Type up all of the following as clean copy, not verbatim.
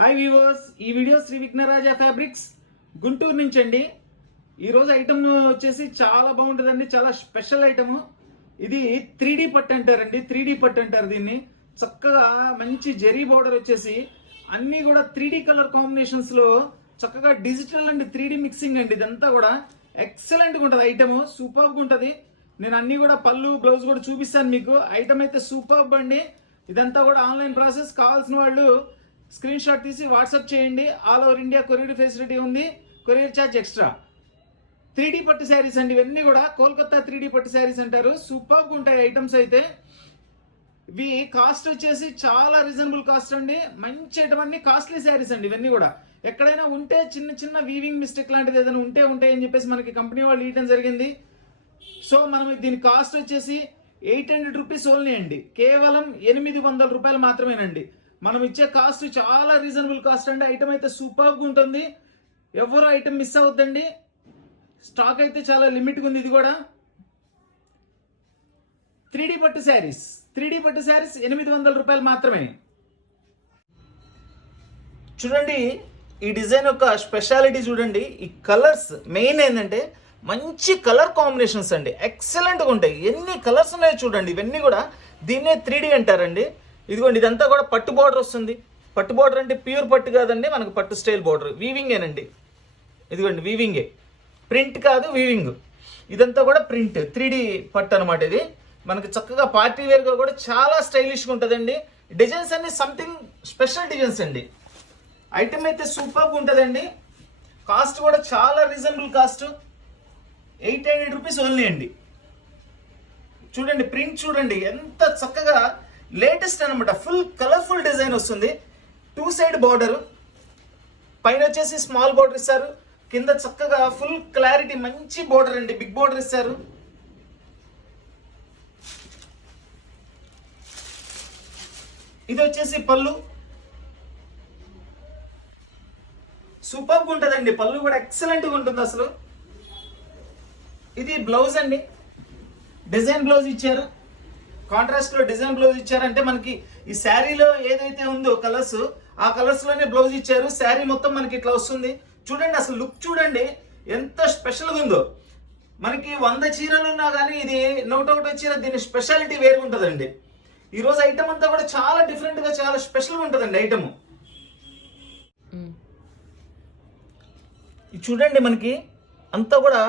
Hi viewers, ఈ video Shri Vighnaraja fabrics Guntur నుంచి అండి. ఈరోజు ఐటమ్ వచ్చేసి చాలా బాగుంటుందండి, చాలా స్పెషల్ ఐటమ్. ఇది 3D పట్టు అంటారండి, 3D పట్టు అంటారు దీన్ని. చక్కగా మంచి జరీ బోర్డర్ వచ్చేసి అన్నీ కూడా 3D కలర్ కాంబినేషన్స్ లో చక్కగా డిజిటల్ అండ్ 3D మిక్సింగ్ అండి. ఇదంతా కూడా ఎక్సలెంట్గా ఉంటుంది ఐటమ్, సూపర్గా ఉంటుంది. నేను అన్ని కూడా పళ్ళు బ్లౌజ్ కూడా చూపిస్తాను మీకు. ఐటమ్ అయితే సూపర్బ్ అండి. ఇదంతా కూడా ఆన్లైన్ ప్రాసెస్. కావాల్సిన వాళ్ళు స్క్రీన్ షాట్ తీసి వాట్సాప్ చేయండి. All over India courier facility ఉంది, కొరియర్ ఛార్జ్ ఎక్స్ట్రా. 3D పట్టు శారీస్ అండి ఇవన్నీ కూడా. కోల్కతా 3D పట్టు శారీస్ అంటారు. సూపర్గా ఉంటాయి ఐటమ్స్ అయితే. ఇవి కాస్ట్ వచ్చేసి చాలా రీజనబుల్ కాస్ట్ అండి. మంచి ఐటమ్ అన్ని కాస్ట్లీ శారీస్ అండి ఇవన్నీ కూడా. ఎక్కడైనా ఉంటే చిన్న చిన్న వీవింగ్ మిస్టేక్ లాంటిది ఏదైనా ఉంటాయని చెప్పేసి మనకి కంపెనీ వాళ్ళు ఇవ్వడం జరిగింది. సో మనం దీని కాస్ట్ వచ్చేసి 800 రూపీస్ ఓన్లీ అండి. కేవలం 800 రూపాయలు మాత్రమేనండి. మనం ఇచ్చే కాస్ట్ చాలా రీజనబుల్ కాస్ట్ అండి. ఐటమ్ అయితే సూపర్గా ఉంటుంది. ఎవరు ఐటమ్ మిస్ అవుద్దండి. స్టాక్ అయితే చాలా లిమిట్గా ఉంది. ఇది కూడా 3D పట్టు శారీస్, 3D పట్టు శారీస్ 800 రూపాయలు మాత్రమే. చూడండి ఈ డిజైన్ యొక్క స్పెషాలిటీ చూడండి. ఈ కలర్స్ మెయిన్ ఏంటంటే మంచి కలర్ కాంబినేషన్స్ అండి, ఎక్సలెంట్గా ఉంటాయి. ఎన్ని కలర్స్ ఉన్నాయో చూడండి. ఇవన్నీ కూడా దీన్నే 3D అంటారండి. ఇదిగోండి ఇదంతా కూడా పట్టు బార్డర్ వస్తుంది. పట్టు బార్డర్ అంటే ప్యూర్ పట్టు కాదండి, మనకు పట్టు స్టైల్ బార్డర్. వీవింగేనండి. ఇదిగోండి వీవింగే, ప్రింట్ కాదు వీవింగ్. ఇదంతా కూడా ప్రింట్ 3D పట్టు అనమాట. ఇది మనకి చక్కగా పార్టీ వేర్గా కూడా చాలా స్టైలిష్గా ఉంటుందండి. డిజైన్స్ అన్ని సంథింగ్ స్పెషల్ డిజైన్స్ అండి. ఐటమ్ అయితే సూపర్గా ఉంటుందండి. కాస్ట్ కూడా చాలా రీజనబుల్ కాస్ట్, 800 రూపీస్ ఓన్లీ అండి. చూడండి ప్రింట్ చూడండి ఎంత చక్కగా లేటెస్ట్ అనమాట. ఫుల్ కలర్ఫుల్ డిజైన్ వస్తుంది. 2 సైడ్ బార్డర్, పైన వచ్చేసి స్మాల్ బార్డర్ ఇస్తారు, కింద చక్కగా ఫుల్ క్లారిటీ మంచి బార్డర్ అండి, బిగ్ బార్డర్ ఇస్తారు. ఇది వచ్చేసి పళ్ళు, సూపర్గా ఉంటుందండి. పళ్ళు కూడా ఎక్సలెంట్గా ఉంటుంది అసలు. ఇది బ్లౌజ్ అండి, డిజైన్ బ్లౌజ్ ఇచ్చారు. కాంట్రాస్ట్ లో డిజైన్ బ్లౌజ్ ఇచ్చారంటే మనకి ఈ శారీలో ఏదైతే ఉందో కలర్స్, ఆ కలర్స్ లోనే బ్లౌజ్ ఇచ్చారు. శారీ మొత్తం మనకి ఇట్లా వస్తుంది. చూడండి అసలు లుక్ చూడండి ఎంత స్పెషల్గా ఉందో. మనకి 100 చీరలు ఉన్నా కానీ ఇది ఒకటి చీర, దీని స్పెషాలిటీ వేరు ఉంటుందండి. ఈరోజు ఐటమ్ అంతా కూడా చాలా డిఫరెంట్ గా చాలా స్పెషల్గా ఉంటుందండి ఐటమ్. చూడండి మనకి అంతా కూడా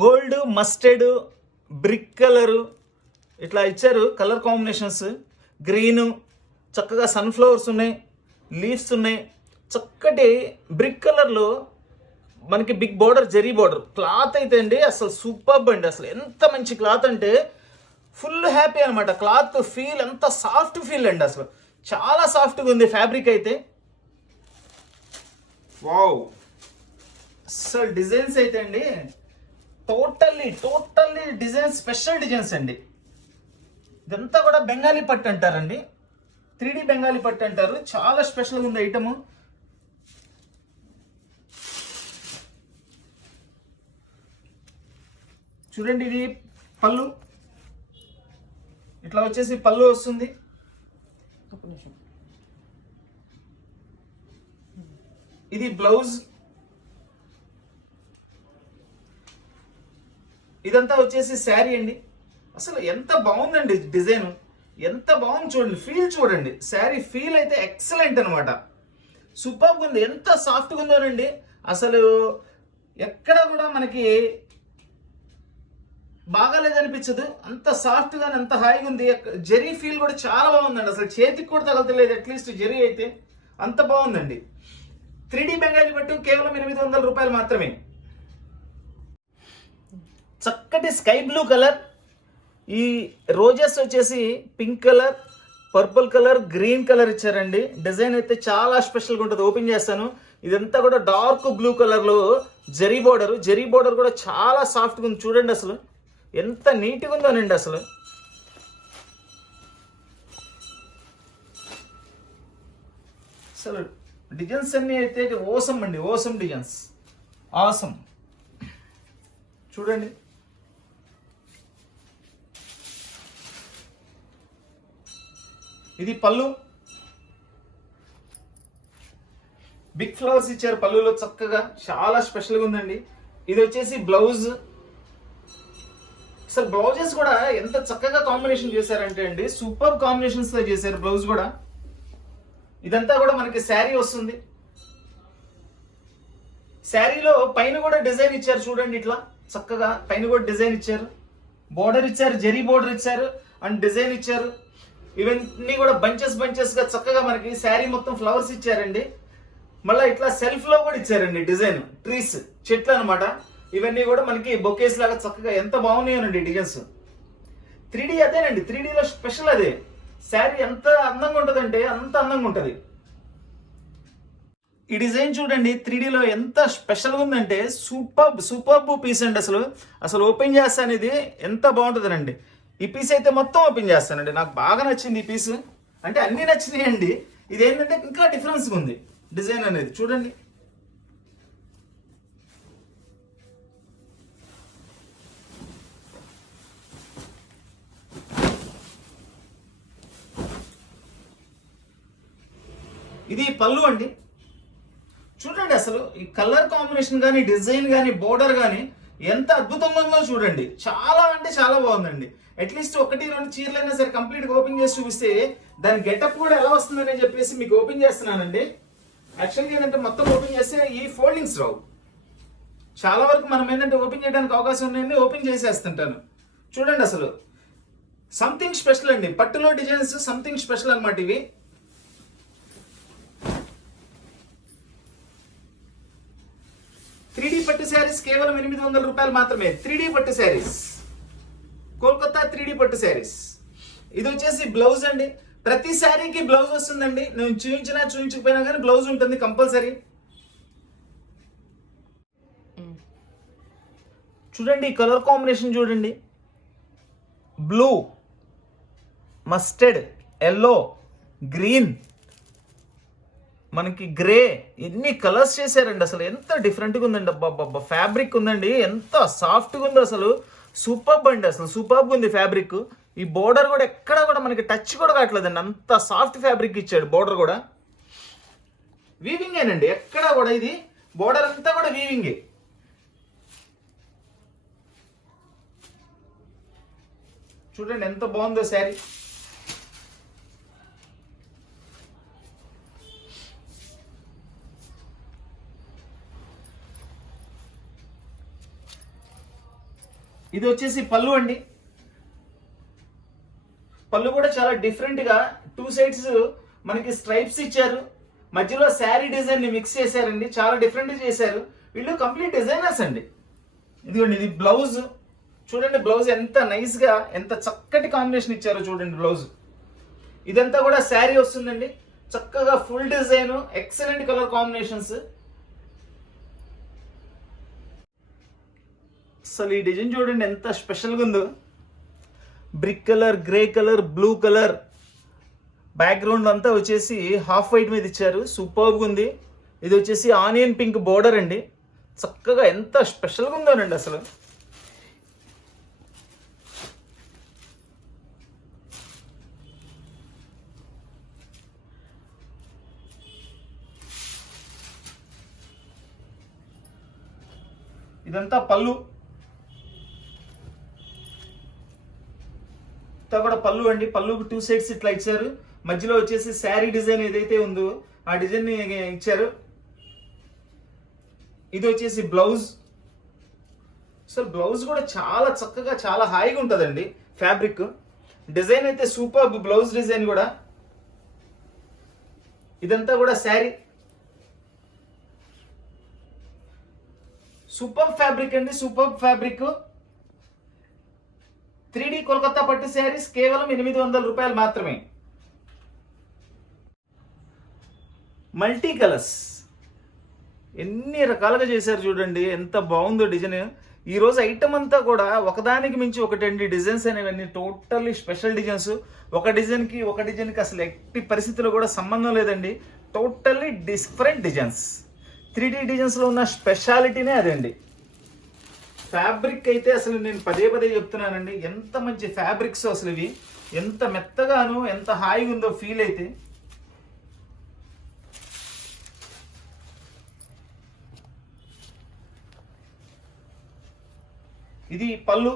గోల్డ్, మస్టర్డ్, బ్రిక్ కలరు ఇట్లా ఇచ్చారు. కలర్ కాంబినేషన్స్ గ్రీను, చక్కగా సన్ఫ్లవర్స్ ఉన్నాయి, లీవ్స్ ఉన్నాయి. చక్కటి బ్రిక్ కలర్లో మనకి big border, zari border. Cloth అయితే అండి అసలు సూపర్బ్ అండి. అసలు ఎంత మంచి క్లాత్ అంటే ఫుల్ హ్యాపీ అనమాట. క్లాత్ ఫీల్ ఎంత సాఫ్ట్ ఫీల్ అండి, అసలు చాలా సాఫ్ట్గా ఉంది ఫ్యాబ్రిక్ అయితే. వావ్, అసలు డిజైన్స్ అయితే అండి టోటల్లీ డిజైన్స్, స్పెషల్ డిజైన్స్ అండి. ఇదంతా కూడా బెంగాలీ పట్టు అంటారండి, 3D బెంగాలీ పట్టు అంటారు. చాలా స్పెషల్గా ఉంది ఐటమ్. చూడండి ఇది పళ్ళు, ఇట్లా వచ్చేసి పళ్ళు వస్తుంది. ఇది బ్లౌజ్. ఇదంతా వచ్చేసి శారీ అండి. అసలు ఎంత బాగుందండి డిజైన్, ఎంత బాగుంది చూడండి. ఫీల్ చూడండి, శారీ ఫీల్ అయితే ఎక్సలెంట్ అనమాట. సూపర్గా ఉంది. ఎంత సాఫ్ట్గా ఉందోనండి. అసలు ఎక్కడ కూడా మనకి బాగాలేదనిపించదు. అంత సాఫ్ట్గా అంత హాయిగా ఉంది. జరీ ఫీల్ కూడా చాలా బాగుందండి. అసలు చేతికి కూడా తగలతలేదు అట్లీస్ట్ జరీ అయితే. అంత బాగుందండి. 3D బెంగాలీ పట్టు కేవలం 800 రూపాయలు మాత్రమే. చక్కటి స్కై బ్లూ కలర్, ఈ రోజెస్ వచ్చేసి pink colour, purple colour, green colour ఇచ్చారండి. డిజైన్ అయితే చాలా స్పెషల్గా ఉంటుంది. ఓపెన్ చేస్తాను. ఇదంతా కూడా డార్క్ బ్లూ కలర్లో జరీ బోర్డర్. జరీ బోర్డర్ కూడా చాలా సాఫ్ట్గా ఉంది. చూడండి అసలు ఎంత నీట్గా ఉందోనండి. అసలు డిజైన్స్ అన్నీ అయితే ఓసం అండి, ఓసం డిజైన్స్, ఆసం. చూడండి ఇది పళ్ళు, బిగ్ ఫ్లవర్స్ ఇచ్చారు పళ్ళులో, చక్కగా చాలా స్పెషల్ గా ఉందండి. ఇది వచ్చేసి బ్లౌజ్. అసలు బ్లౌజెస్ కూడా ఎంత చక్కగా కాంబినేషన్ చేశారంటే అండి, సూపర్ కాంబినేషన్స్ తో చేశారు బ్లౌజ్ కూడా. ఇదంతా కూడా మనకి శారీ వస్తుంది. శారీలో పైన కూడా డిజైన్ ఇచ్చారు చూడండి, ఇట్లా చక్కగా పైన కూడా డిజైన్ ఇచ్చారు, బోర్డర్ ఇచ్చారు, జరీ బోర్డర్ ఇచ్చారు అండ్ డిజైన్ ఇచ్చారు. ఇవన్నీ కూడా బంచెస్ బంచెస్ గా చక్కగా మనకి శారీ మొత్తం ఫ్లవర్స్ ఇచ్చారండి. మళ్ళీ ఇట్లా సెల్ఫ్ లో కూడా ఇచ్చారండి డిజైన్, ట్రీస్, చెట్లు అనమాట. ఇవన్నీ కూడా మనకి బొకేస్ లాగా చక్కగా ఎంత బాగున్నాయోనండి డిజైన్స్. 3D అదేనండి, 3Dలో స్పెషల్ అదే. శారీ ఎంత అందంగా ఉంటుందంటే అంత అందంగా ఉంటుంది. ఈ డిజైన్ చూడండి 3Dలో ఎంత స్పెషల్గా ఉందంటే సూపర్బ్ పీస్ అండి. అసలు ఓపెన్ చేస్తాను, ఇది ఎంత బాగుంటుందండి. ఈ పీస్ అయితే మొత్తం ఓపెన్ చేస్తానండి. నాకు బాగా నచ్చింది ఈ పీస్, అంటే అన్ని నచ్చినాయి అండి. ఇది ఏంటంటే ఇంకా డిఫరెన్స్గా ఉంది డిజైన్ అనేది, చూడండి. ఇది పళ్ళు అండి. చూడండి అసలు ఈ కలర్ కాంబినేషన్ కానీ, డిజైన్ కానీ, బోర్డర్ కానీ ఎంత అద్భుతంగా ఉందో చూడండి. చాలా అంటే చాలా బాగుందండి. అట్లీస్ట్ 1-2 చీరలైనా సరే కంప్లీట్ గా ఓపెన్ చేసి చూపిస్తే దాని గెటప్ కూడా ఎలా వస్తుందని చెప్పేసి మీకు ఓపెన్ చేస్తున్నానండి. యాక్చువల్గా ఏంటంటే మొత్తం ఓపెన్ చేస్తే ఈ ఫోల్డింగ్స్ రావు. చాలా వరకు మనం ఏంటంటే ఓపెన్ చేయడానికి అవకాశం ఉన్నాయండి, ఓపెన్ చేసేస్తుంటాను. చూడండి అసలు సంథింగ్ స్పెషల్ అండి. పట్టులో డిజైన్స్ సంథింగ్ స్పెషల్ అనమాట ఇవి. పట్టు శారీస్ కేవలం 800 రూపాయలు మాత్రమే. 3D పట్టు శారీస్, కోల్కతా 3D పట్టు శారీస్. ఇది వచ్చేసి బ్లౌజ్ అండి. ప్రతి శారీకి బ్లౌజ్ వస్తుందండి. నేను చూపించకపోయినా కానీ బ్లౌజ్ ఉంటుంది కంపల్సరీ. చూడండి ఈ కలర్ కాంబినేషన్ చూడండి, బ్లూ, మస్టర్డ్, ఎల్లో, గ్రీన్, మనకి గ్రే, ఎన్ని కలర్స్ చేశారండి. అసలు ఎంత డిఫరెంట్గా ఉందండి. అబ్బా ఫ్యాబ్రిక్ ఉందండి, ఎంత సాఫ్ట్గా ఉందో అసలు. సూపర్బ్ అండి, అసలు సూపర్బ్ ఉంది ఫ్యాబ్రిక్. ఈ బోర్డర్ కూడా ఎక్కడ కూడా మనకి టచ్ కూడా కావట్లేదండి, అంత సాఫ్ట్ ఫ్యాబ్రిక్ ఇచ్చాడు. బోర్డర్ కూడా వీవింగేనండి, ఎక్కడ కూడా ఇది బోర్డర్ అంతా కూడా వీవింగే. చూడండి ఎంత బాగుందో శారీ. ఇది వచ్చేసి పళ్ళు అండి. పళ్ళు కూడా చాలా డిఫరెంట్ గా 2 సైడ్స్ మనకి స్ట్రైప్స్ ఇచ్చారు. మధ్యలో శారీ డిజైన్ ని మిక్స్ చేశారండి, చాలా డిఫరెంట్ చేశారు. వీళ్ళు కంప్లీట్ డిజైనర్స్ అండి. ఇదిగోండి ఇది బ్లౌజ్. చూడండి బ్లౌజ్ ఎంత నైస్ గా, ఎంత చక్కటి కాంబినేషన్ ఇచ్చారో చూడండి బ్లౌజ్. ఇదంతా కూడా శారీ వస్తుందండి, చక్కగా full design, excellent colour combinations. అసలు ఈ డిజైన్ చూడండి ఎంత స్పెషల్గా ఉందో. Brick colour, grey colour, blue colour, background అంతా వచ్చేసి హాఫ్ వైట్ మీద ఇచ్చారు. సూపర్గా ఉంది. ఇది వచ్చేసి ఆనియన్ పింక్ బోర్డర్ అండి. చక్కగా ఎంత స్పెషల్గా ఉందోనండి అసలు. ఇదంతా పళ్ళు, కూడా పళ్ళు అండి. పళ్ళుకి 2 సైడ్స్ ఇట్లా ఇచ్చారు. మధ్యలో వచ్చేసి శారీ డిజైన్ ఏదైతే ఉందో ఆ డిజైన్ ఇచ్చారు. ఇది వచ్చేసి బ్లౌజ్. సో బ్లౌజ్ కూడా చాలా చక్కగా, చాలా హాయిగా ఉంటుందండి ఫ్యాబ్రిక్. డిజైన్ అయితే సూపర్ బ్లౌజ్ డిజైన్ కూడా. ఇదంతా కూడా శారీ. సూపర్ ఫ్యాబ్రిక్ అండి, సూపర్ ఫ్యాబ్రిక్. 3D కోల్కతా పట్టు శారీస్ కేవలం 800 రూపాయలు మాత్రమే. మల్టీ కలర్స్ ఎన్ని రకాలుగా చేశారు చూడండి, ఎంత బాగుందో డిజైన్. ఈ రోజు ఐటమ్ అంతా కూడా ఒకదానికి మించి ఒకటండి. డిజైన్స్ అనేవన్నీ టోటల్లీ స్పెషల్ డిజైన్స్. ఒక డిజైన్కి అసలు ఎట్టి పరిస్థితుల్లో కూడా సంబంధం లేదండి. Totally different designs. 3D డిజైన్స్లో ఉన్న స్పెషాలిటీనే అదండి. ఫ్యాబ్రిక్ అయితే అసలు నేను పదే చెప్తున్నానండి, ఎంత మంచి ఫ్యాబ్రిక్స్ అసలు ఇవి. ఎంత మెత్తగాను, ఎంత హాయిగా ఉందో ఫీల్ అయితే. ఇది పళ్ళు,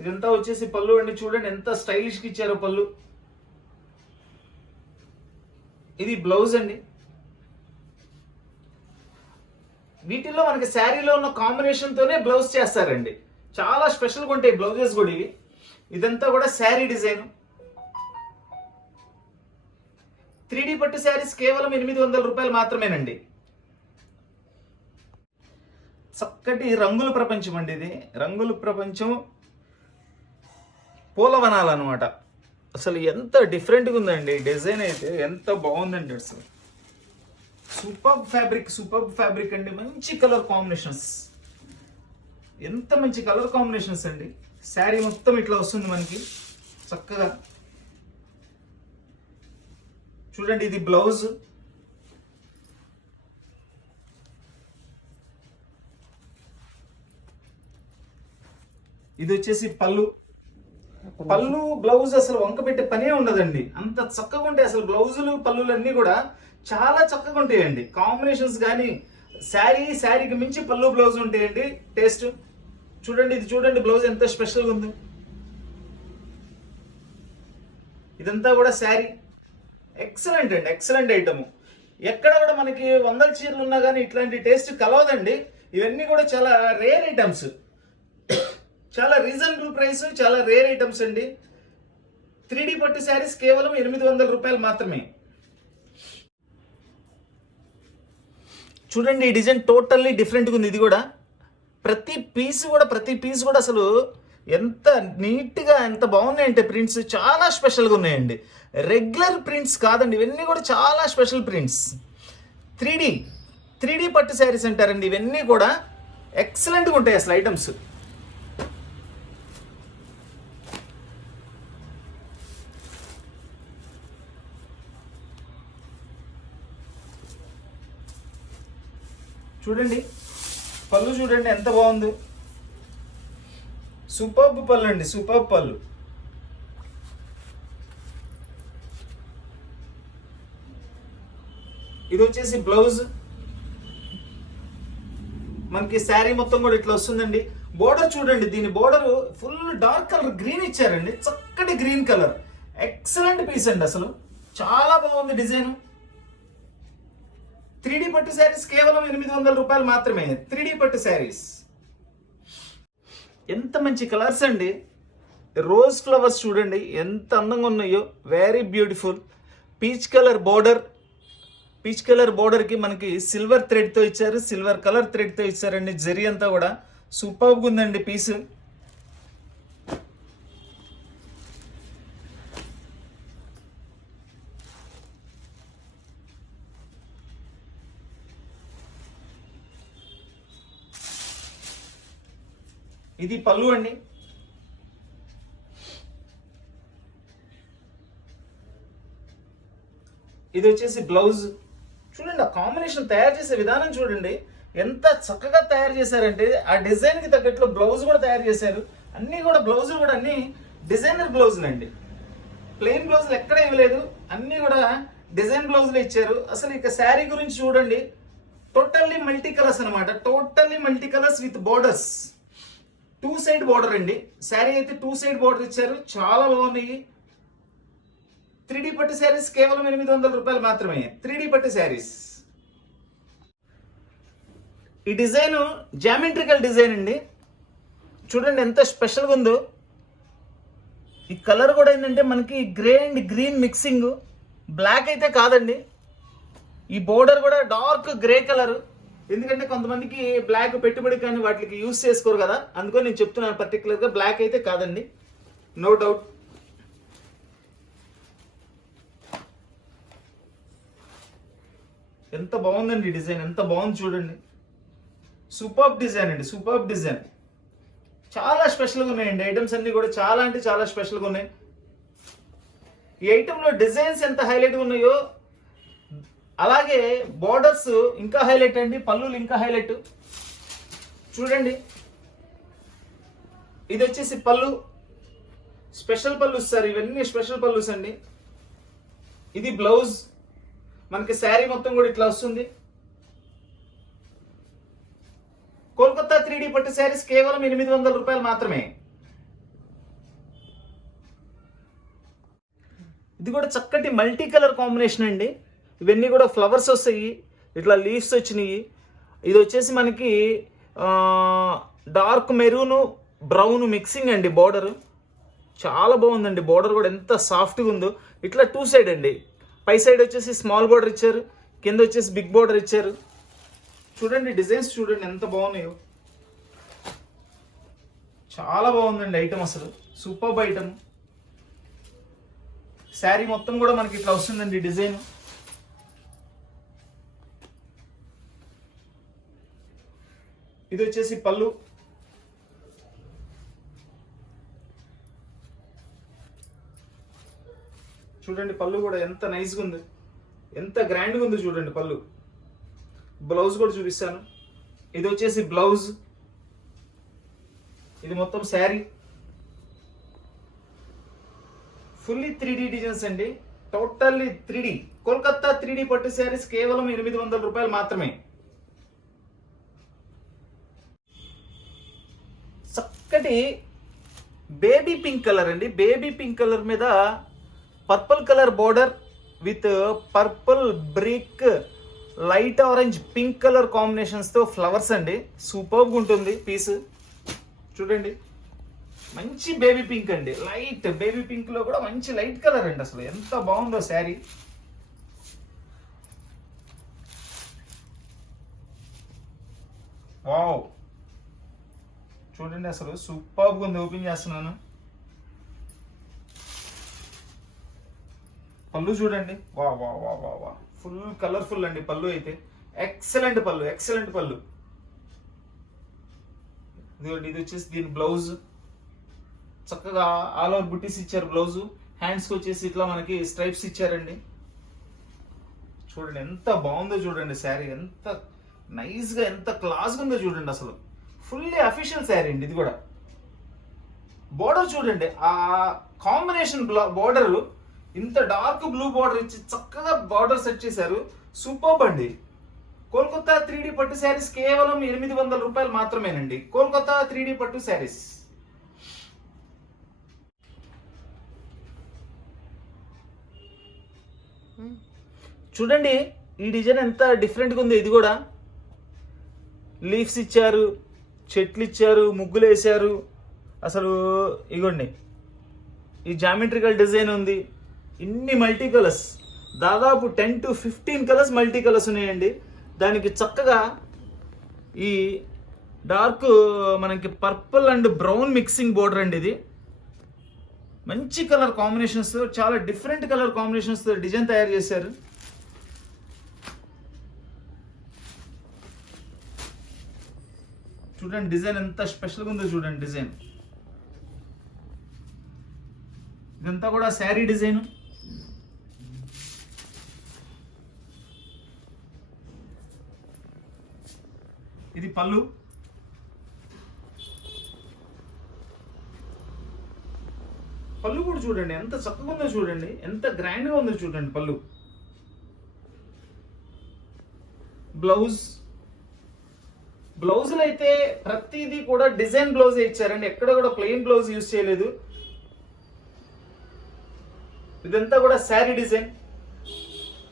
ఇదంతా వచ్చేసి పళ్ళు అండి. చూడండి ఎంత స్టైలిష్గా ఇచ్చారో పళ్ళు. ఇది బ్లౌజ్ అండి. వీటిల్లో మనకి శారీలో ఉన్న కాంబినేషన్ తోనే బ్లౌజ్ చేస్తారండి. చాలా స్పెషల్గా ఉంటాయి బ్లౌజెస్ కూడా ఇవి. ఇదంతా కూడా శారీ డిజైన్. 3D పట్టు శారీస్ కేవలం 800 రూపాయలు మాత్రమేనండి. చక్కటి రంగుల ప్రపంచం అండి ఇది. రంగుల ప్రపంచం, పూలవనాలు అనమాట. అసలు ఎంత డిఫరెంట్గా ఉందండి డిజైన్ అయితే, ఎంత బాగుందండి అసలు. సూపర్ ఫ్యాబ్రిక్ అండి. మంచి కలర్ కాంబినేషన్స్, ఎంత మంచి కలర్ కాంబినేషన్స్ అండి. శారీ మొత్తం ఇట్లా వస్తుంది మనకి చక్కగా. చూడండి ఇది బ్లౌజ్, ఇది వచ్చేసి పళ్ళు. పళ్ళు బ్లౌజ్ అసలు వంక పెట్టే పనే ఉండదండి. అంత చక్కగా ఉంటాయి అసలు బ్లౌజులు పళ్ళులు అన్నీ కూడా చాలా చక్కగా ఉంటాయండి. కాంబినేషన్స్ కానీ శారీకి మించి పళ్ళు బ్లౌజ్ ఉంటాయండి. టేస్ట్ చూడండి, ఇది చూడండి బ్లౌజ్ ఎంత స్పెషల్గా ఉంది. ఇదంతా కూడా శారీ ఎక్సలెంట్ అండి, ఎక్సలెంట్ ఐటమ్. ఎక్కడ కూడా మనకి 100 చీరలు ఉన్నా కానీ ఇట్లాంటి టేస్ట్ కలవదండి. ఇవన్నీ కూడా చాలా రేర్ ఐటమ్స్, చాలా రీజనబుల్ ప్రైస్, చాలా రేర్ ఐటమ్స్ అండి. 3D పట్టు శారీస్ కేవలం 800 రూపాయలు మాత్రమే. చూడండి ఈ డిజైన్ టోటల్లీ డిఫరెంట్గా ఉంది. ఇది కూడా ప్రతి పీస్ కూడా అసలు ఎంత నీట్గా ఎంత బాగున్నాయంటే ప్రింట్స్ చాలా స్పెషల్గా ఉన్నాయండి. రెగ్యులర్ ప్రింట్స్ కాదండి, ఇవన్నీ కూడా చాలా స్పెషల్ ప్రింట్స్. 3D పట్టు శారీస్ అంటారండి. ఇవన్నీ కూడా ఎక్సలెంట్గా ఉంటాయి అసలు ఐటమ్స్. చూడండి పళ్ళు, చూడండి ఎంత బాగుంది. సూపర్బ్ పళ్ళు అండి, సూపర్బ్ పళ్ళు. ఇది వచ్చేసి బ్లౌజ్. మనకి శారీ మొత్తం కూడా ఇట్లా వస్తుందండి. బోర్డర్ చూడండి, దీని border full dark colour green ఇచ్చారండి. చక్కటి గ్రీన్ కలర్, ఎక్సలెంట్ పీస్ అండి. అసలు చాలా బాగుంది డిజైన్. 3D పట్టు శారీస్ కేవలం 800 రూపాయలు మాత్రమే. 3D పట్టు శారీస్ ఎంత మంచి కలర్స్ అండి. రోజ్ ఫ్లవర్స్ చూడండి ఎంత అందంగా ఉన్నాయో, వెరీ బ్యూటిఫుల్. పీచ్ కలర్ బోర్డర్కి మనకి సిల్వర్ థ్రెడ్తో ఇచ్చారు, సిల్వర్ కలర్ థ్రెడ్తో ఇచ్చారండి. జరీ అంతా కూడా సూపర్గా ఉందండి పీస్. ఇది పళ్ళు అండి. ఇది వచ్చేసి బ్లౌజ్. చూడండి ఆ కాంబినేషన్ తయారు చేసే విధానం చూడండి ఎంత చక్కగా తయారు చేశారంటే, ఆ డిజైన్కి తగ్గట్లు బ్లౌజ్ కూడా తయారు చేశారు. అన్నీ కూడా బ్లౌజులు కూడా అన్ని డిజైనర్ బ్లౌజులు అండి. ప్లెయిన్ బ్లౌజులు ఎక్కడ ఇవ్వలేదు, అన్నీ కూడా డిజైన్ బ్లౌజులు ఇచ్చారు. అసలు ఇక శారీ గురించి చూడండి, టోటల్లీ మల్టీ కలర్స్ అనమాట. Totally multi colours with borders. 2 side border అండి. శారీ అయితే 2 సైడ్ బోర్డర్ ఇచ్చారు, చాలా బాగున్నాయి. 3D పట్టు శారీస్ కేవలం 800 రూపాయలు మాత్రమే. 3D పట్టు శారీస్. ఈ డిజైన్ జామెట్రికల్ డిజైన్ అండి. చూడండి ఎంత స్పెషల్గా ఉందో. ఈ కలర్ కూడా ఏంటంటే మనకి grey and green mixing, black అయితే కాదండి. ఈ బోర్డర్ కూడా డార్క్ గ్రే కలర్. ఎందుకంటే కొంతమందికి బ్లాక్ పెట్టుబడి కానీ వాటికి యూజ్ చేసుకోరు కదా, అందుకని నేను చెప్తున్నాను పర్టికులర్గా. బ్లాక్ అయితే కాదండి, నో డౌట్. ఎంత బాగుందండి డిజైన్, ఎంత బాగుంది చూడండి. సూపర్బ్ డిజైన్ అండి, సూపర్బ్ డిజైన్. చాలా స్పెషల్గా ఉన్నాయండి ఐటమ్స్ అన్ని కూడా, చాలా అంటే చాలా స్పెషల్గా ఉన్నాయి. ఈ ఐటెంలో డిజైన్స్ ఎంత హైలైట్గా ఉన్నాయో అలాగే బోర్డర్స్ ఇంకా హైలైట్ అండి, పళ్ళులు ఇంకా హైలైట్. చూడండి ఇది వచ్చేసి పళ్ళు, స్పెషల్ పళ్ళు సార్, ఇవన్నీ స్పెషల్ పళ్ళుస్ అండి. ఇది బ్లౌజ్. మనకి శారీ మొత్తం కూడా ఇట్లా వస్తుంది. కోల్కతా 3D పట్టు శారీస్ కేవలం 800 రూపాయలు మాత్రమే. ఇది కూడా చక్కటి మల్టీ కలర్ కాంబినేషన్ అండి. ఇవన్నీ కూడా ఫ్లవర్స్ వస్తాయి, ఇట్లా లీవ్స్ వచ్చినాయి. ఇది వచ్చేసి మనకి డార్క్ మెరూను బ్రౌన్ మిక్సింగ్ అండి. బార్డర్ చాలా బాగుందండి. బార్డర్ కూడా ఎంత సాఫ్ట్గా ఉందో. ఇట్లా 2 సైడ్ అండి. పై సైడ్ వచ్చేసి స్మాల్ బార్డర్ ఇచ్చారు, కింద వచ్చేసి బిగ్ బార్డర్ ఇచ్చారు. చూడండి డిజైన్స్ చూడండి ఎంత బాగున్నాయో. చాలా బాగుందండి ఐటమ్, అసలు సూపర్ ఐటమ్. శారీ మొత్తం కూడా మనకి ఇట్లా వస్తుందండి డిజైన్. ఇది వచ్చేసి పళ్ళు. చూడండి పళ్ళు కూడా ఎంత నైస్గా ఉంది, ఎంత గ్రాండ్గా ఉంది చూడండి పళ్ళు. బ్లౌజ్ కూడా చూపిస్తాను. ఇది వచ్చేసి బ్లౌజ్. ఇది మొత్తం శారీ ఫుల్లీ 3D డిజైన్స్ అండి. Totally 3D. కోల్కతా 3D పట్టు శారీస్ కేవలం 800 రూపాయలు మాత్రమే. చక్కటి బేబీ పింక్ కలర్ అండి. బేబీ పింక్ కలర్ మీద purple colour border with purple brick light orange pink colour కాంబినేషన్స్తో ఫ్లవర్స్ అండి. సూపర్గా ఉంటుంది పీస్. చూడండి మంచి బేబీ పింక్ అండి. లైట్ బేబీ పింక్ లో కూడా మంచి లైట్ కలర్ అండి. అసలు ఎంత బాగుందో శారీ. వావ్ చూడండి అసలు సూపర్గా ఉంది. ఓపెన్ చేస్తున్నాను. పళ్ళు చూడండి. వా వా వా వా వా ఫుల్ కలర్ఫుల్ అండి. పళ్ళు అయితే ఎక్సలెంట్ పళ్ళు, ఎక్సలెంట్ పళ్ళు. ఇది వచ్చేసి దీని బ్లౌజ్. చక్కగా ఆల్ ఓవర్ బుటీస్ ఇచ్చారు బ్లౌజ్. హ్యాండ్స్ కి వచ్చేసి ఇట్లా మనకి స్ట్రైప్స్ ఇచ్చారండి. చూడండి ఎంత బాగుందో చూడండి శారీ. ఎంత నైస్ గా ఎంత క్లాస్ గా ఉందో చూడండి. అసలు ఫుల్లీ అఫీషియల్ శారీ అండి. ఇది కూడా బోర్డర్ చూడండి. ఆ కాంబినేషన్ బోర్డర్ ఇంత డార్క్ బ్లూ బోర్డర్ ఇచ్చి చక్కగా బోర్డర్ సెట్ చేశారు. సూపర్ అండి. కోల్కతా 3D పట్టు శారీస్ కేవలం 800 రూపాయలు మాత్రమేనండి. కోల్కతా 3D పట్టు శారీస్. చూడండి ఈ డిజైన్ ఎంత డిఫరెంట్గా ఉంది. ఇది కూడా లీవ్స్ ఇచ్చారు, చెట్లు ఇచ్చారు, ముగ్గులు వేసారు. అసలు ఇగోండి ఈ జామెట్రికల్ డిజైన్ ఉంది. ఇన్ని మల్టీ కలర్స్, దాదాపు 10 to 15 కలర్స్ మల్టీ కలర్స్ ఉన్నాయండి. దానికి చక్కగా ఈ డార్క్ మనకి purple and brown mixing border అండి. ఇది మంచి కలర్ కాంబినేషన్స్, చాలా డిఫరెంట్ కలర్ కాంబినేషన్స్ డిజైన్ తయారు చేశారు. చూడండి డిజైన్ ఎంత స్పెషల్గా ఉందో చూడండి డిజైన్. ఇదంతా కూడా శారీ డిజైన్. ఇది పళ్ళు. పళ్ళు కూడా చూడండి ఎంత చక్కగా ఉందో చూడండి, ఎంత గ్రాండ్గా ఉందో చూడండి పళ్ళు. బ్లౌజ్. బ్లౌజులు అయితే ప్రతిదీ కూడా డిజైన్ బ్లౌజ్ ఇచ్చారండి. ఎక్కడ కూడా ప్లెయిన్ బ్లౌజ్ యూజ్ చేయలేదు. ఇదంతా కూడా శారీ డిజైన్.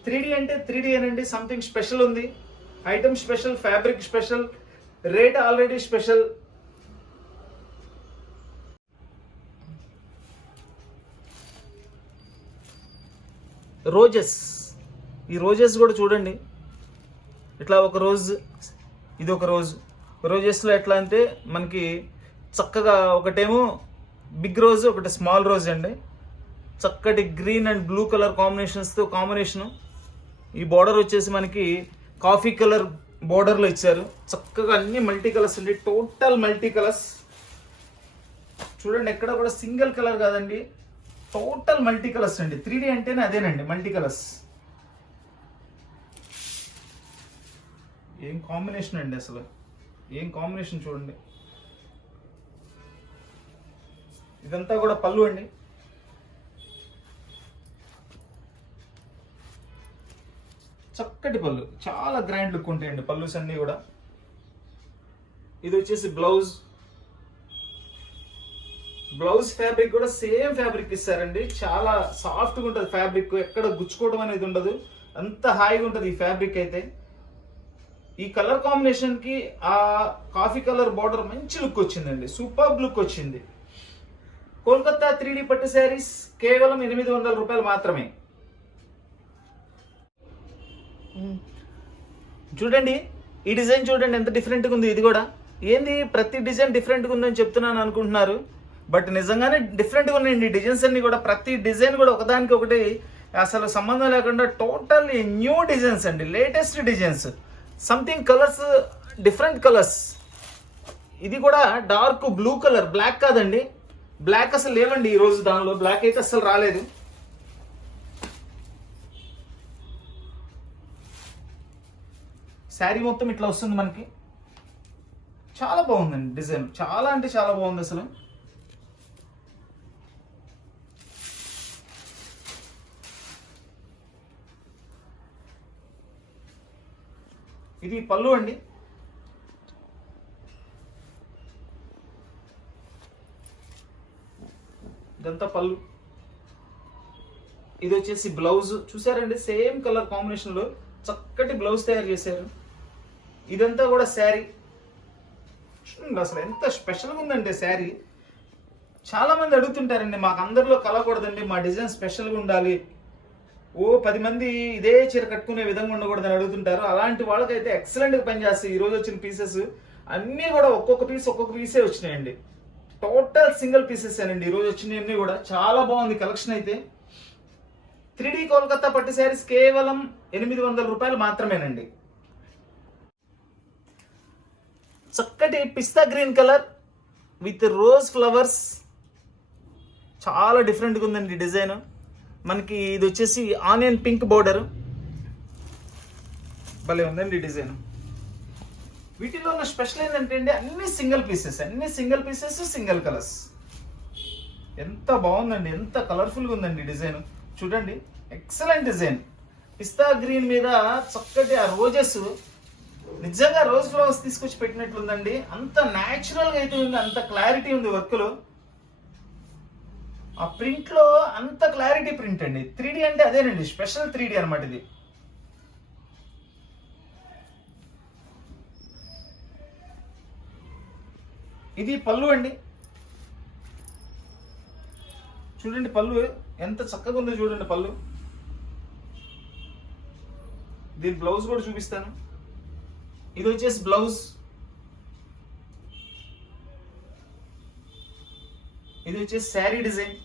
3D అంటే 3D అనండి. సంథింగ్ స్పెషల్ ఉంది. Item special, fabric special, rate already special. Roses. ఈ రోజెస్ కూడా చూడండి ఇట్లా ఒక రోజ్, ఇది ఒక రోజ్. రోజెస్లో ఎట్లా అంటే మనకి చక్కగా ఒకటేమో బిగ్ రోజ్, ఒకటి స్మాల్ రోజ్ అండి. చక్కటి గ్రీన్ అండ్ బ్లూ కలర్ కాంబినేషన్స్తో కాంబినేషను. ఈ బార్డర్ వచ్చేసి మనకి కాఫీ కలర్ బార్డర్లో ఇచ్చారు. చక్కగా అన్ని మల్టీ కలర్స్ అండి, టోటల్ మల్టీ కలర్స్. చూడండి ఎక్కడ కూడా సింగిల్ కలర్ కాదండి, టోటల్ మల్టీ కలర్స్ అండి. 3D అంటేనే అదేనండి, మల్టీ కలర్స్. ఏం కాంబినేషన్ అండి, అసలు ఏం కాంబినేషన్ చూడండి. ఇదంతా కూడా పళ్ళు అండి. చక్కటి పళ్ళు, చాలా గ్రాండ్ లుక్ ఉంటాయండి పళ్ళుస్ అన్నీ కూడా. ఇది వచ్చేసి బ్లౌజ్. బ్లౌజ్ ఫ్యాబ్రిక్ కూడా సేమ్ ఫ్యాబ్రిక్ ఇస్తారండి. చాలా సాఫ్ట్గా ఉంటుంది ఫ్యాబ్రిక్, ఎక్కడ గుచ్చుకోవడం అనేది ఉండదు, అంత హాయిగా ఉంటుంది ఈ ఫ్యాబ్రిక్ అయితే. ఈ కలర్ కాంబినేషన్ కి ఆ కాఫీ కలర్ బార్డర్ మంచి లుక్ వచ్చిందండి, సూపర్ లుక్ వచ్చింది. కోల్కతా 3D పట్టు శారీస్ కేవలం 800 రూపాయలు మాత్రమే. చూడండి ఈ డిజైన్ చూడండి ఎంత డిఫరెంట్గా ఉంది. ఇది కూడా ఏంది ప్రతి డిజైన్ డిఫరెంట్గా ఉందని చెప్తున్నాను అనుకుంటున్నారు, బట్ నిజంగానే డిఫరెంట్గా ఉన్నాయండి డిజైన్స్ అన్ని కూడా. ప్రతి డిజైన్ కూడా ఒకదానికి ఒకటి అసలు సంబంధం లేకుండా టోటల్ న్యూ డిజైన్స్ అండి, latest designs. Something colours, different colours. ఇది కూడా డార్క్ బ్లూ కలర్, బ్లాక్ కాదండి, బ్లాక్ అసలు లేవండి ఈ రోజు, దానిలో బ్లాక్ అయితే అసలు రాలేదు. శారీ మొత్తం ఇట్లా వస్తుంది మనకి, చాలా బాగుందండి డిజైన్, చాలా అంటే చాలా బాగుంది అసలు. ఇది పళ్ళు అండి. ఇదంతా పళ్ళు. ఇది వచ్చేసి బ్లౌజ్. చూసారండి సేమ్ కలర్ కాంబినేషన్ లో చక్కటి బ్లౌజ్ తయారు చేశారు. ఇదంతా కూడా శారీ. అసలు ఎంత స్పెషల్గా ఉందంటే శారీ. చాలా మంది అడుగుతుంటారండి, మాకు అందరిలో కలగకూడదండి, మా డిజైన్ స్పెషల్గా ఉండాలి, ఓ 10 మంది ఇదే చీర కట్టుకునే విధంగా ఉండకూడదని అడుగుతుంటారు. అలాంటి వాళ్ళకైతే ఎక్సలెంట్గా పనిచేస్తాయి. ఈ రోజు వచ్చిన పీసెస్ అన్నీ కూడా ఒక్కొక్క పీసే వచ్చినాయండి. టోటల్ సింగిల్ పీసెస్ అండి ఈ రోజు వచ్చినవన్నీ కూడా. చాలా బాగుంది కలెక్షన్ అయితే. 3D కోల్కతా పట్టు శారీస్ కేవలం 800 రూపాయలు మాత్రమేనండి. చక్కటి pista green colour with rose flowers, చాలా డిఫరెంట్గా ఉందండి డిజైన్. మనకి ఇది వచ్చేసి ఆనియన్ పింక్ బోర్డర్, భలే ఉందండి డిజైన్. వీటిలో ఉన్న స్పెషల్ ఏంటంటే అండి అన్ని సింగిల్ పీసెస్ సింగిల్ కలర్స్. ఎంత బాగుందండి, ఎంత కలర్ఫుల్గా ఉందండి డిజైన్. చూడండి ఎక్సలెంట్ డిజైన్. పిస్తా గ్రీన్ మీద చక్కటి ఆ రోజెస్, నిజంగా రోజ్ ఫ్లవర్స్ తీసుకొచ్చి పెట్టినట్లుందండి. అంత న్యాచురల్గా అయితే ఉంది, అంత క్లారిటీ ఉంది వర్క్లో. ఆ ప్రింట్ లో అంత క్లారిటీ ప్రింట్ అండి. 3D అంటే అదేనండి, స్పెషల్ 3D అనమాట ఇది. ఇది పళ్ళు అండి. చూడండి పళ్ళు ఎంత చక్కగా ఉందో చూడండి పళ్ళు. దీని బ్లౌజ్ కూడా చూపిస్తాను. ఇది వచ్చేసి బ్లౌజ్. ఇది వచ్చేసి శారీ డిజైన్.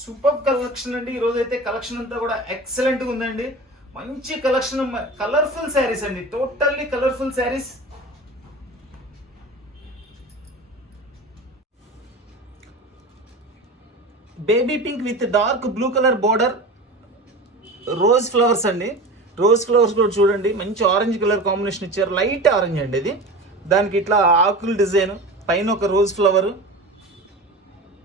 సూపర్ కలెక్షన్ అండి. ఈ రోజు అయితే కలెక్షన్ అంతా కూడా ఎక్సలెంట్ గా ఉందండి. మంచి కలెక్షన్, కలర్ఫుల్ శారీస్ అండి, totally colourful saris. Baby pink with dark blue colour border, rose flowers అండి. రోజ్ ఫ్లవర్స్ కూడా చూడండి మంచి ఆరెంజ్ కలర్ కాంబినేషన్ ఇచ్చారు, లైట్ ఆరెంజ్ అండి ఇది. దానికి ఇట్లా ఆకుల డిజైన్, పైన ఒక రోజ్ ఫ్లవర్.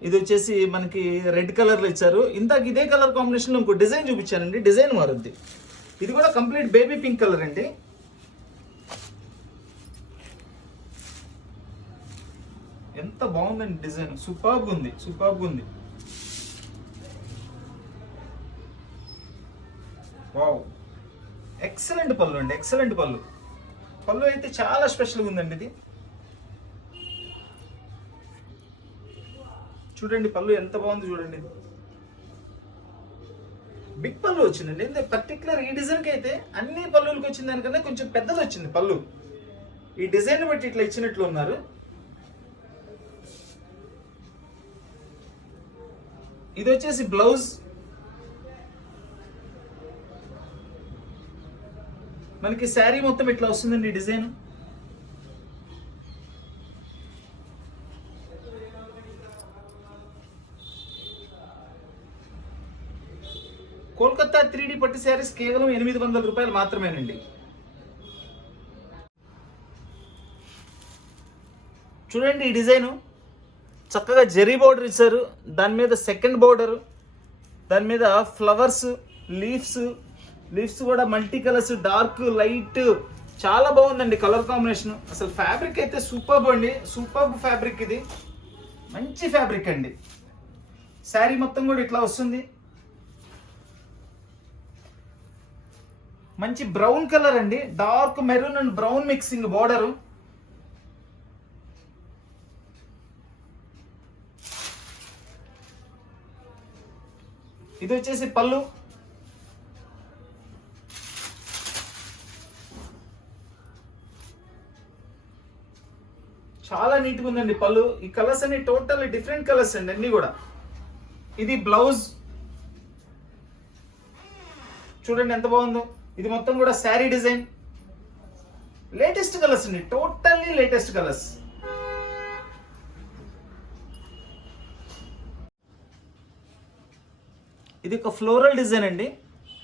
ఇది వచ్చేసి మనకి రెడ్ కలర్లో ఇచ్చారు. ఇందాక ఇదే కలర్ కాంబినేషన్లో ఇంకో డిజైన్ చూపించానండి, డిజైన్ మారుద్ది. ఇది కూడా కంప్లీట్ బేబీ పింక్ కలర్ అండి. ఎంత బాగుందండి డిజైన్, సూపర్గా ఉంది. వావ్, ఎక్సలెంట్ పళ్ళు అండి, ఎక్సలెంట్ పళ్ళు. పళ్ళు అయితే చాలా స్పెషల్గా ఉందండి ఇది. చూడండి పళ్ళు ఎంత బాగుంది చూడండి. బిగ్ పళ్ళు వచ్చిందండి. పర్టికులర్ ఈ డిజైన్కి అయితే అన్ని పళ్ళులకి వచ్చింది దానికన్నా కొంచెం పెద్దది వచ్చింది పళ్ళు. ఈ డిజైన్ బట్టి ఇట్లా ఇచ్చినట్లు ఉన్నారు. ఇది వచ్చేసి బ్లౌజ్. మనకి శారీ మొత్తం ఇట్లా వస్తుందండి డిజైన్. కోల్కతా 3D పట్టు శారీస్ కేవలం 800 రూపాయలు మాత్రమేనండి. చూడండి ఈ డిజైను చక్కగా జెరీ బోర్డర్ ఇచ్చారు, దాని మీద సెకండ్ బోర్డర్, దాని మీద ఫ్లవర్స్, లీవ్స్ కూడా మల్టీ కలర్స్, డార్క్ లైట్, చాలా బాగుందండి కలర్ కాంబినేషన్. అసలు ఫ్యాబ్రిక్ అయితే సూపర్బ్ అండి, సూపర్బ్ ఫ్యాబ్రిక్. ఇది మంచి ఫ్యాబ్రిక్ అండి. శారీ మొత్తం కూడా ఇట్లా వస్తుంది. మంచి బ్రౌన్ కలర్ అండి, dark maroon and brown mixing border. ఇది వచ్చేసి పళ్ళు. చాలా నీట్గా ఉందండి పళ్ళు. ఈ కలర్స్ అన్ని టోటల్ డిఫరెంట్ కలర్స్ అండి అన్ని కూడా. ఇది బ్లౌజ్ చూడండి ఎంత బాగుందో. ఇది మొత్తం కూడా శారీ డిజైన్. లేటెస్ట్ కలర్స్ అండి, టోటల్లీ లేటెస్ట్ కలర్స్. ఇది ఒక ఫ్లోరల్ డిజైన్ అండి.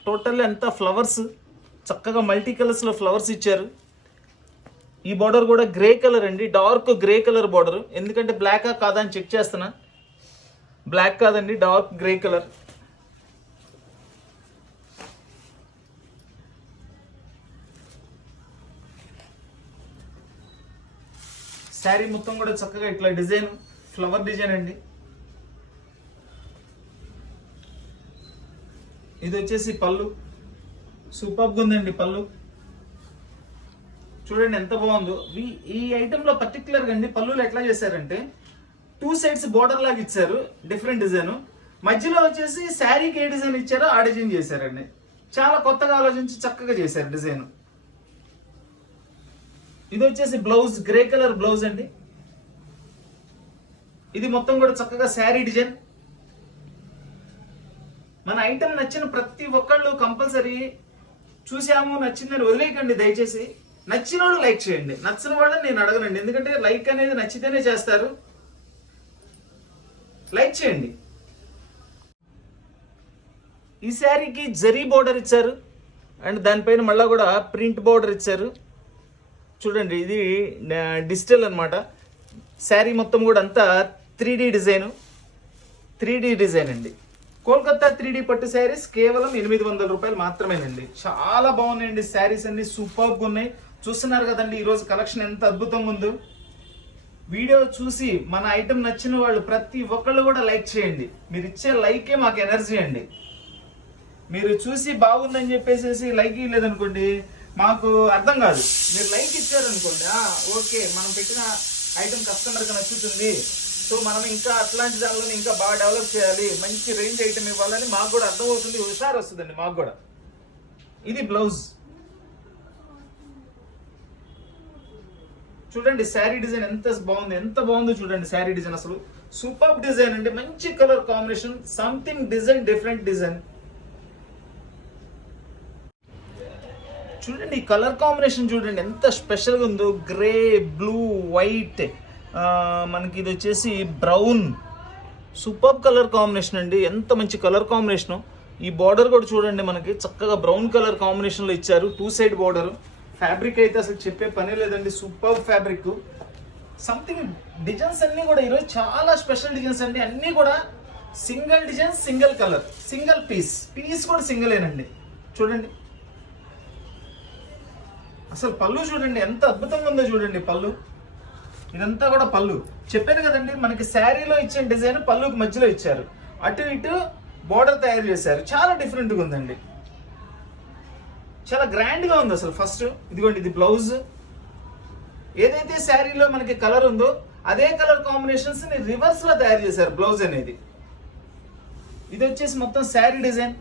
టోటల్లీ అంతా ఫ్లవర్స్, చక్కగా మల్టీ కలర్స్లో ఫ్లవర్స్ ఇచ్చారు. ఈ బార్డర్ కూడా గ్రే కలర్ అండి, డార్క్ గ్రే కలర్ బార్డర్. ఎందుకంటే బ్లాకా కాదా అని చెక్ చేస్తున్నా. బ్లాక్ కాదండి, డార్క్ గ్రే కలర్. శారీ మొత్తం కూడా చక్కగా ఇట్లా డిజైన్, ఫ్లవర్ డిజైన్ అండి. ఇది వచ్చేసి పళ్ళు. సూపర్గా ఉందండి పళ్ళు. చూడండి ఎంత బాగుందో. ఈ ఐటెంలో పర్టికులర్గా అండి పళ్ళులు ఎట్లా చేశారంటే 2 సైడ్స్ బోర్డర్ లాగా ఇచ్చారు, డిఫరెంట్ డిజైన్. మధ్యలో వచ్చేసి శారీకి ఏ డిజైన్ ఇచ్చారో ఆ డిజైన్ చేశారండి. చాలా కొత్తగా ఆలోచించి చక్కగా చేశారు డిజైన్. ఇది వచ్చేసి బ్లౌజ్, గ్రే కలర్ బ్లౌజ్ అండి. ఇది మొత్తం కూడా చక్కగా శారీ డిజైన్. మన ఐటెం నచ్చిన ప్రతి ఒక్కళ్ళు కంపల్సరీ చూసాము నచ్చిందని వదిలేయకండి దయచేసి. నచ్చిన వాళ్ళు లైక్ చేయండి, నచ్చిన వాళ్ళని నేను అడగనండి. ఎందుకంటే లైక్ అనేది నచ్చితేనే చేస్తారు. లైక్ చేయండి. ఈ శారీకి జరీ బోర్డర్ ఇచ్చారు అండ్ దానిపైన మళ్ళీ కూడా ప్రింట్ బోర్డర్ ఇచ్చారు. చూడండి ఇది డిజిటల్ అనమాట. శారీ మొత్తం కూడా అంతా 3D డిజైన్ అండి. కోల్కతా 3D పట్టు శారీస్ కేవలం 800 రూపాయలు మాత్రమేనండి. చాలా బాగున్నాయండి శారీస్ అన్ని, సూపర్గా ఉన్నాయి. చూస్తున్నారు కదండి ఈరోజు కలెక్షన్ ఎంత అద్భుతంగా ఉందో. వీడియో చూసి మన ఐటెం నచ్చిన వాళ్ళు ప్రతి ఒక్కళ్ళు కూడా లైక్ చేయండి. మీరు ఇచ్చే లైకే మాకు ఎనర్జీ అండి. మీరు చూసి బాగుందని చెప్పేసి లైక్ ఇవ్వలేదనుకోండి మాకు అర్థం కాదు. మీరు లైక్ ఇచ్చారనుకోండి, ఓకే మనం పెట్టిన ఐటెం కస్టమర్కి నచ్చుతుంది, సో మనం ఇంకా అట్లాంటి దానిలో ఇంకా బాగా డెవలప్ చేయాలి, మంచి రేంజ్ ఐటెం ఇవ్వాలని మాకు కూడా అర్థమవుతుంది, హుషారు వస్తుందండి మాకు కూడా. ఇది బ్లౌజ్. చూడండి శారీ డిజైన్ ఎంత బాగుందో చూడండి. శారీ డిజైన్ అసలు సూపర్ డిజైన్ అండి. మంచి colour combination, something design, different design. చూడండి ఈ కలర్ కాంబినేషన్ చూడండి ఎంత స్పెషల్గా ఉందో. గ్రే, బ్లూ, వైట్, మనకి ఇది వచ్చేసి బ్రౌన్. సూపర్ కలర్ కాంబినేషన్ అండి. ఎంత మంచి కలర్ కాంబినేషను. ఈ బార్డర్ కూడా చూడండి మనకి చక్కగా బ్రౌన్ కలర్ కాంబినేషన్లో ఇచ్చారు. 2 సైడ్ బార్డర్. ఫ్యాబ్రిక్ అయితే అసలు చెప్పే పనే లేదండి, సూపర్ ఫ్యాబ్రిక్. సంథింగ్ డిజైన్స్ అన్నీ కూడా ఈరోజు చాలా స్పెషల్ డిజైన్స్ అండి. అన్నీ కూడా single design, single colour, single piece కూడా సింగిలేనండి. చూడండి అసలు పళ్ళు చూడండి ఎంత అద్భుతంగా ఉందో చూడండి పళ్ళు. ఇదంతా కూడా పళ్ళు. చెప్పాను కదండి మనకి శారీలో ఇచ్చిన డిజైన్ పళ్ళుకి మధ్యలో ఇచ్చారు. అటు ఇటు బోర్డర్ తయారు చేశారు. చాలా డిఫరెంట్గా ఉందండి, చాలా గ్రాండ్గా ఉంది అసలు. ఫస్ట్ ఇదిగోండి ఇది బ్లౌజ్. ఏదైతే శారీలో మనకి కలర్ ఉందో అదే కలర్ కాంబినేషన్స్ ని రివర్స్ లో తయారు చేశారు బ్లౌజ్ అనేది. ఇది వచ్చేసి మొత్తం శారీ డిజైన్.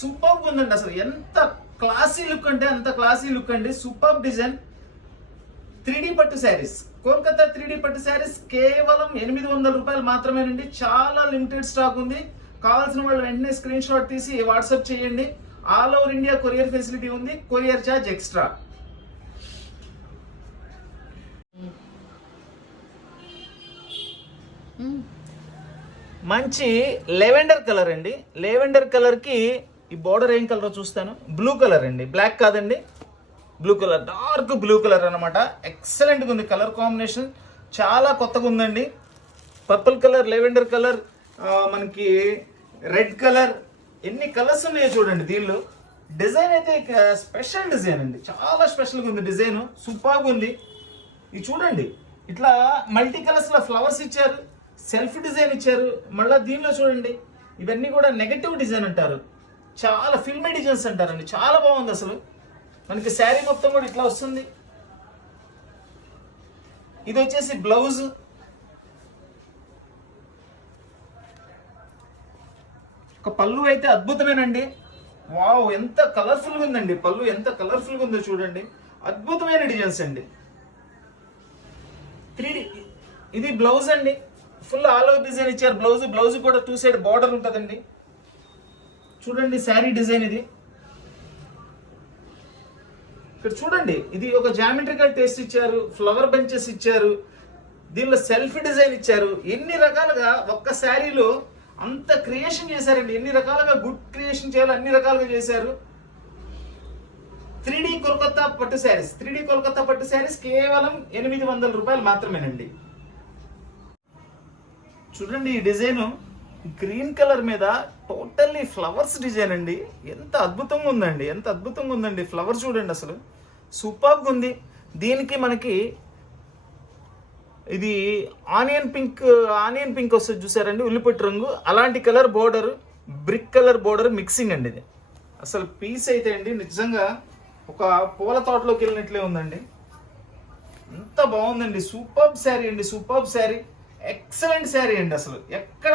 సూపర్ ఉందండి అసలు. ఎంత క్లాసీ లుక్ అంటే అంత క్లాసీ లుక్ అండి. Super design. 3D పట్టు శారీస్, కోల్కతా 3D పట్టు శారీస్ కేవలం 800 రూపాయలు మాత్రమేనండి. చాలా లిమిటెడ్ స్టాక్ ఉంది. కావాల్సిన వాళ్ళు వెంటనే స్క్రీన్ షాట్ తీసి వాట్సాప్ చేయండి. All over India courier facility ఉంది. Courier charge extra. మంచి లెవెండర్ కలర్ అండి. లెవెండర్ కలర్కి ఈ బార్డర్ ఏం కలర్ చూస్తాను. బ్లూ కలర్ అండి, బ్లాక్ కాదండి, blue colour, dark blue colour అనమాట. ఎక్సలెంట్గా ఉంది కలర్ కాంబినేషన్, చాలా కొత్తగా ఉందండి. పర్పుల్ కలర్, లెవెండర్ కలర్, మనకి రెడ్ కలర్, ఎన్ని కలర్స్ ఉన్నాయో చూడండి దీనిలో. డిజైన్ అయితే స్పెషల్ డిజైన్ అండి, చాలా స్పెషల్గా ఉంది డిజైన్, సూపర్గా ఉంది. ఇది చూడండి, ఇట్లా మల్టీ కలర్స్లో ఫ్లవర్స్ ఇచ్చారు, సెల్ఫ్ డిజైన్ ఇచ్చారు. మళ్ళీ దీనిలో చూడండి, ఇవన్నీ కూడా నెగటివ్ డిజైన్ అంటారు, చాలా ఫిల్మీ డిజైన్స్ అంటారండి. చాలా బాగుంది అసలు. మనకి శారీ మొత్తం కూడా ఇట్లా వస్తుంది. ఇది వచ్చేసి బ్లౌజ్. ఒక పళ్ళు అయితే అద్భుతమేనండి. వావ్, ఎంత కలర్ఫుల్గా ఉందండి పళ్ళు, ఎంత కలర్ఫుల్గా ఉందో చూడండి. అద్భుతమైన డిజైన్స్ అండి. 3D. ఇది బ్లౌజ్ అండి, ఫుల్ ఆల్ ఓవర్ డిజైన్ ఇచ్చారు. బ్లౌజ్ కూడా 2 సైడ్ బార్డర్ ఉంటుందండి. చూడండి శారీ డిజైన్ ఇది. ఇక్కడ చూడండి, ఇది ఒక జామెట్రికల్ టేస్ట్ ఇచ్చారు, ఫ్లవర్ బెంచెస్ ఇచ్చారు, దీనిలో సెల్ఫ్ డిజైన్ ఇచ్చారు. ఎన్ని రకాలుగా ఒక్క శారీలో అంత క్రియేషన్ చేశారండి. ఎన్ని రకాలుగా గుడ్ క్రియేషన్ చేయాలి, అన్ని రకాలుగా చేశారు. 3D కోల్కతా పట్టు శారీస్, 3D కోల్కతా పట్టు శారీస్ కేవలం 800 రూపాయలు మాత్రమేనండి. చూడండి ఈ డిజైన్, గ్రీన్ కలర్ మీద టోటల్లీ ఫ్లవర్స్ డిజైన్ అండి. ఎంత అద్భుతంగా ఉందండి, ఎంత అద్భుతంగా ఉందండి. ఫ్లవర్ చూడండి అసలు సూపర్గా ఉంది. దీనికి మనకి ఇది ఆనియన్ పింక్ వస్తుంది చూసారండి, ఉల్లిపొట్టు రంగు, అలాంటి colour border, brick colour border mixing అండి ఇది. అసలు పీస్ అయితే అండి నిజంగా ఒక పూల తోటలోకి వెళ్ళినట్లే ఉందండి. ఎంత బాగుందండి. సూపర్బ్ శారీ అండి, సూపర్బ్ శారీ, ఎక్సలెంట్ శారీ అండి. అసలు ఎక్కడ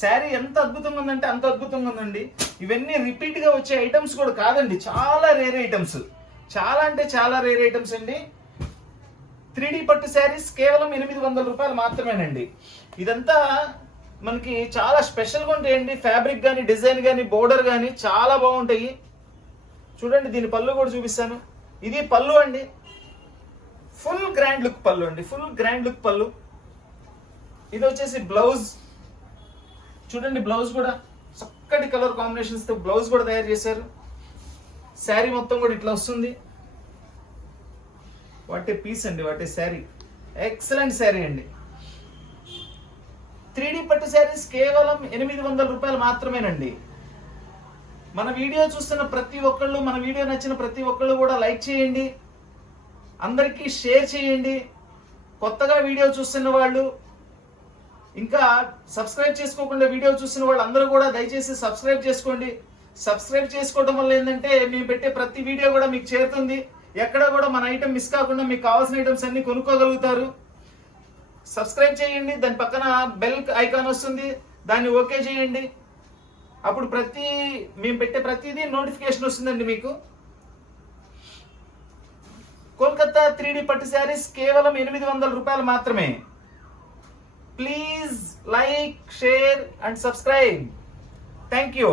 శారీ ఎంత అద్భుతంగా ఉందంటే అంత అద్భుతంగా ఉందండి. ఇవన్నీ రిపీట్గా వచ్చే ఐటమ్స్ కూడా కాదండి, చాలా రేర్ ఐటమ్స్, చాలా అంటే చాలా రేర్ ఐటమ్స్ అండి. 3D పట్టు శారీస్ కేవలం 800 రూపాయలు మాత్రమేనండి. ఇదంతా మనకి చాలా స్పెషల్గా ఉంటాయండి. ఫ్యాబ్రిక్ కానీ, డిజైన్ కానీ, బోర్డర్ కానీ చాలా బాగుంటాయి. చూడండి దీని పళ్ళు కూడా చూపిస్తాను. ఇది పళ్ళు అండి, ఫుల్ గ్రాండ్ లుక్ పళ్ళు అండి, ఫుల్ గ్రాండ్ లుక్ పళ్ళు. ఇది వచ్చేసి బ్లౌజ్. చూడండి బ్లౌజ్ కూడా చక్కటి కలర్ కాంబినేషన్స్ తో బ్లౌజ్ కూడా తయారు చేశారు. శారీ మొత్తం కూడా ఇట్లా వస్తుంది. వాటే పీస్ అండి, వాటే శారీ, ఎక్సలెంట్ శారీ అండి. 3D పట్టు శారీస్ కేవలం 800 రూపాయలు మాత్రమేనండి. మన వీడియో చూస్తున్న ప్రతి ఒక్కళ్ళు, మన వీడియో నచ్చిన ప్రతి ఒక్కళ్ళు కూడా లైక్ చేయండి, అందరికీ షేర్ చేయండి. కొత్తగా వీడియో చూస్తున్న వాళ్ళు, ఇంకా సబ్స్క్రైబ్ చేసుకోకుండా వీడియో చూస్తున్న వాళ్ళు అందరూ కూడా దయచేసి సబ్స్క్రైబ్ చేసుకోండి. సబ్స్క్రైబ్ చేసుకోవడం వల్ల ఏంటంటే మేము పెట్టే ప్రతి వీడియో కూడా మీకు చేరుతుంది. ఎక్కడ కూడా మన ఐటమ్ మిస్ కాకుండా మీకు కావాల్సిన ఐటమ్స్ అన్ని కొనుక్కోగలుగుతారు. సబ్స్క్రైబ్ చేయండి, దాని పక్కన బెల్ ఐకాన్ వస్తుంది, దాన్ని ఓకే చేయండి. అప్పుడు మేము పెట్టే ప్రతిదీ నోటిఫికేషన్ వస్తుందండి మీకు. కోల్కతా 3D పట్టు శారీస్ కేవలం 800 రూపాయలు మాత్రమే. Please like, share and subscribe. Thank you.